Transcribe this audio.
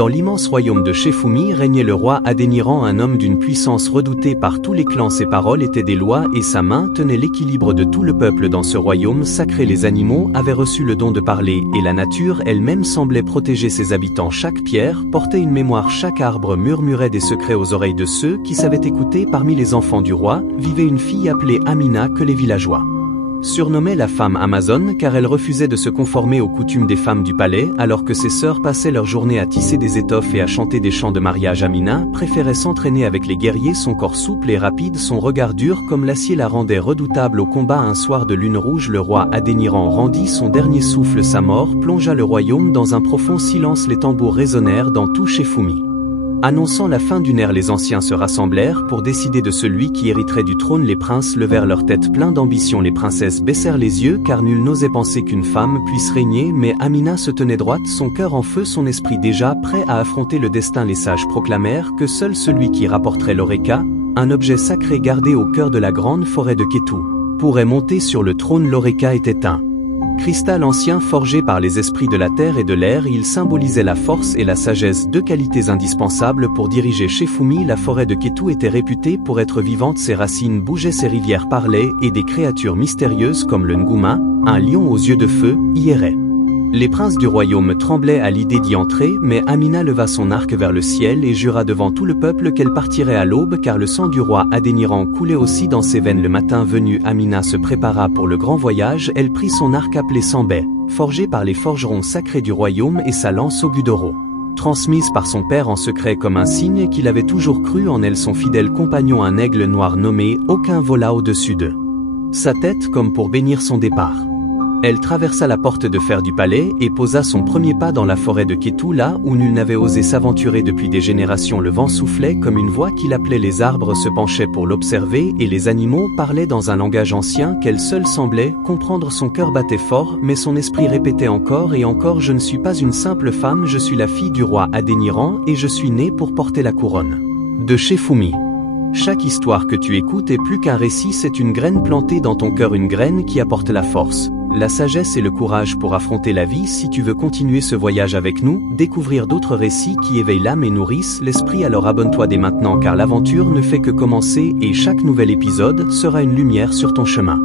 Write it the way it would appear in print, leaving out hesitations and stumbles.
Dans l'immense royaume de Shefumi régnait le roi Adéniran, un homme d'une puissance redoutée par tous les clans. Ses paroles étaient des lois et sa main tenait l'équilibre de tout le peuple. Dans ce royaume sacré, les animaux avaient reçu le don de parler et la nature elle-même semblait protéger ses habitants. Chaque pierre portait une mémoire, chaque arbre murmurait des secrets aux oreilles de ceux qui savaient écouter. Parmi les enfants du roi vivait une fille appelée Amina que les villageois surnommait la femme Amazone car elle refusait de se conformer aux coutumes des femmes du palais. Alors que ses sœurs passaient leur journée à tisser des étoffes et à chanter des chants de mariage, Amina préférait s'entraîner avec les guerriers. Son corps souple et rapide, son regard dur comme l'acier la rendait redoutable au combat. Un soir de lune rouge, le roi Adéniran rendit son dernier souffle. Sa mort plongea le royaume dans un profond silence. Les tambours résonnèrent dans tout Shefumi, annonçant la fin d'une ère. Les anciens se rassemblèrent pour décider de celui qui hériterait du trône. Les princes levèrent leurs têtes pleins d'ambition. Les princesses baissèrent les yeux car nul n'osait penser qu'une femme puisse régner. Mais Amina se tenait droite, son cœur en feu, son esprit déjà prêt à affronter le destin. Les sages proclamèrent que seul celui qui rapporterait l'oreca, un objet sacré gardé au cœur de la grande forêt de Ketu, pourrait monter sur le trône. L'oreca était un cristal ancien forgé par les esprits de la terre et de l'air. Il symbolisait la force et la sagesse, deux qualités indispensables pour diriger Shefumi. La forêt de Ketu était réputée pour être vivante. Ses racines bougeaient, ses rivières parlaient et des créatures mystérieuses comme le Nguma, un lion aux yeux de feu, y erraient. Les princes du royaume tremblaient à l'idée d'y entrer, mais Amina leva son arc vers le ciel et jura devant tout le peuple qu'elle partirait à l'aube car le sang du roi Adéniran coulait aussi dans ses veines. Le matin venu, Amina se prépara pour le grand voyage. Elle prit son arc appelé Sambé, forgé par les forgerons sacrés du royaume, et sa lance au Gudoro, transmise par son père en secret comme un signe qu'il avait toujours cru en elle. Son fidèle compagnon, un aigle noir nommé Aucun, vola au-dessus de sa tête comme pour bénir son départ. Elle traversa la porte de fer du palais et posa son premier pas dans la forêt de Ketu, là où nul n'avait osé s'aventurer depuis des générations. Le vent soufflait comme une voix qui l'appelait, les arbres se penchaient pour l'observer et les animaux parlaient dans un langage ancien qu'elle seule semblait comprendre. Son cœur battait fort, mais son esprit répétait encore et encore: je ne suis pas une simple femme, je suis la fille du roi Adéniran et je suis née pour porter la couronne de Shefumi. Chaque histoire que tu écoutes est plus qu'un récit, c'est une graine plantée dans ton cœur, une graine qui apporte la force, la sagesse et le courage pour affronter la vie. Si tu veux continuer ce voyage avec nous, découvrir d'autres récits qui éveillent l'âme et nourrissent l'esprit, alors abonne-toi dès maintenant car l'aventure ne fait que commencer et chaque nouvel épisode sera une lumière sur ton chemin.